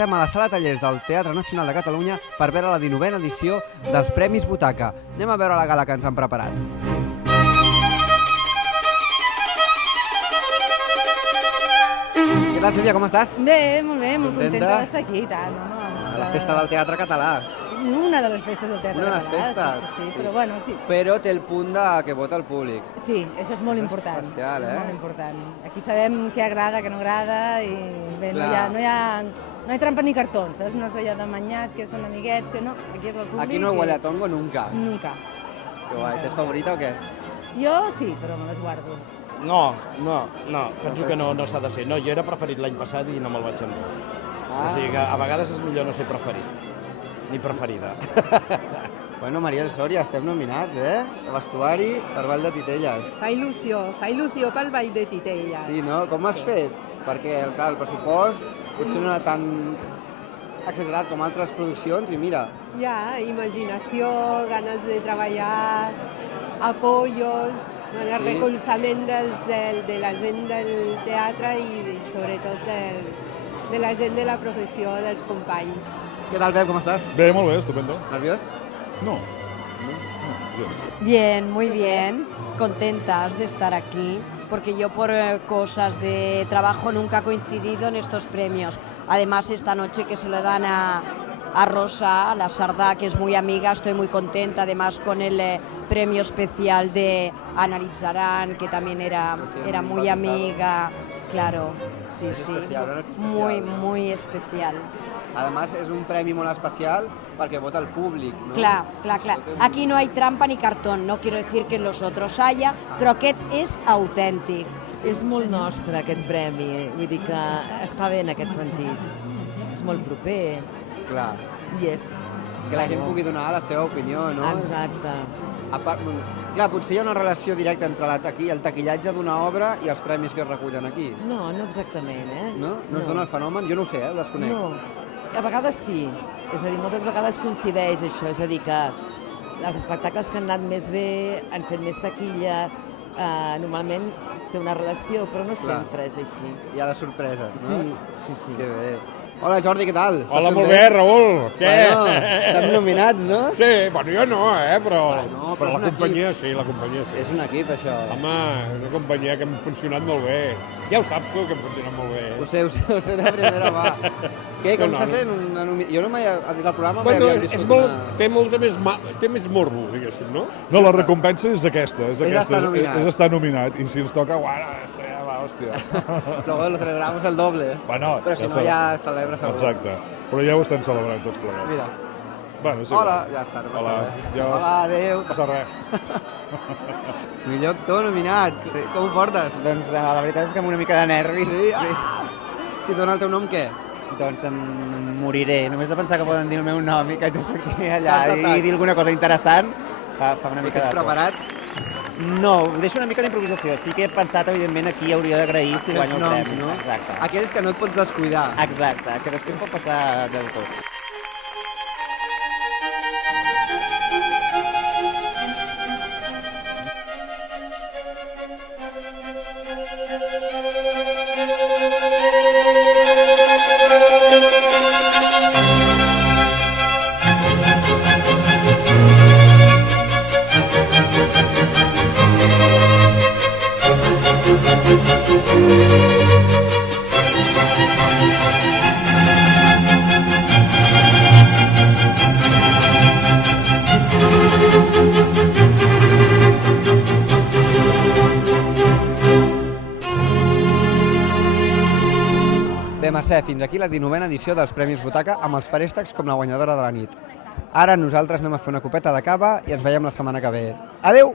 estem a la Sala Tallers del Teatre Nacional de Catalunya per veure la 19a edició dels Premis Butaca. Anem a veure la gala que ens han preparat. Què tal, Sílvia, com estàs? Bé, molt Contenta? contenta d'estar aquí i tant. A la festa del teatre català. Una de les festes del teatre Una de les català, festes, sí, sí. però bueno, sí. Però té el punt de que vota el públic. Sí, això és molt És important. especial, És eh? molt important. Aquí sabem què agrada, què no agrada i bé, no hi ha trampa ni cartons, saps? No és allò de manyat, que són amiguets, que no, aquí és el públic. Aquí no huele a tongo nunca. Nunca. Que guai, tens favorita o què? Jo sí, però me les guardo. No, penso que no s'ha de ser. No, jo era preferit l'any passat i no me'l vaig endur. O sigui que a vegades és millor no ser preferit, ni preferida. Bueno, Mariel Soria, estem nominats, eh? A vestuari per Ball de Titelles. Fa il·lusió pel Ball de Titelles. Sí, no? Com has fet? Perquè, clar, el pressupost potser no era tan exagerat com altres produccions i mira, Hi ha imaginació, ganes de treballar, apoyos, el recolzament de la gent del teatre i sobretot de la gent de la professió, dels companys. què tal, Pep, com estàs? Bé, molt bé, estupendo. Nerviós? No. Gens. Bien, muy bien. Contentas de estar aquí, porque yo por cosas de trabajo nunca he coincidido en estos premios. Además, esta noche que se lo dan a Rosa, la Sardá, que es muy amiga, estoy muy contenta, además con el premio especial de Ana Litzarán, que también era muy amiga. Claro, sí, sí, especial, una noche especial. muy especial. Además, és un premi molt especial perquè vota el públic, no? Clar. Aquí no hay trampa ni cartón, no quiero decir que en los otros haya, però aquest és autèntic. És molt nostre aquest premi, vull dir que està bé en aquest sentit. És molt proper Clar, i és... que la gent pugui donar la seva opinió, no? Exacte. A part, clar, potser hi ha una relació directa entre el taquillatge d'una obra i els premis que es recullen aquí. No exactament, eh? No? No es dona el fenomen? Jo no ho sé, ho desconec. No, a vegades sí. És a dir, moltes vegades coincideix això, és a dir, que els espectacles que han anat més bé, han fet més taquilla, normalment té una relació, però no Clar. sempre és així. Hi ha les sorpreses, no? Sí. Que bé. Hola, Jordi, què tal? Estàs Hola, molt content? bé, Raül. Què? Bueno, estem nominats, no? Sí, bueno, jo no, però, Bueno, però però és la un companyia sí, la companyia sí. És un equip, això. Home, una companyia que hem funcionat molt bé. Ja ho saps tu, que hem funcionat molt bé. Ho sé de primera mà. Què, com No, se no. sent una nominació? Jo no mai, dins del programa, mai Bueno, havia és viscut molt, una... té més morbo, diguéssim, no? No, la recompensa és aquesta, És estar nominat. és estar nominat. I si ens toca, bueno, ja va, hòstia. Luego lo celebramos el doble. Bueno, Però si no se- ja celebra segur. Exacte. Però ja ho estem celebrant tots plegats. Mira. Bueno, és Hola, igual. ja està, no passa Hola, res. ja Hola, adéu. No passa res. Millor actor nominat. Sí. Com ho portes? Doncs la veritat és que amb una mica de nervis. Sí? Ah! Si et dona el teu nom, què? Doncs em moriré. Només de pensar que poden dir el meu nom i que haig de sortir allà Tac. i dir alguna cosa interessant fa una mica T'has de por. preparat? No, ho deixo una mica a la improvisació. Sí que he pensat, evidentment, aquí hauria d'agrair si guanyo el noms, premi. no? Exacte. Aquells que no et pots descuidar. Exacte, que després pot passar de tot. Bé, Mercè, fins aquí la 19a edició dels Premis Butaca amb els Ferèstecs com la guanyadora de la nit. Ara nosaltres anem a fer una copeta de cava i ens veiem la setmana que ve. Adeu!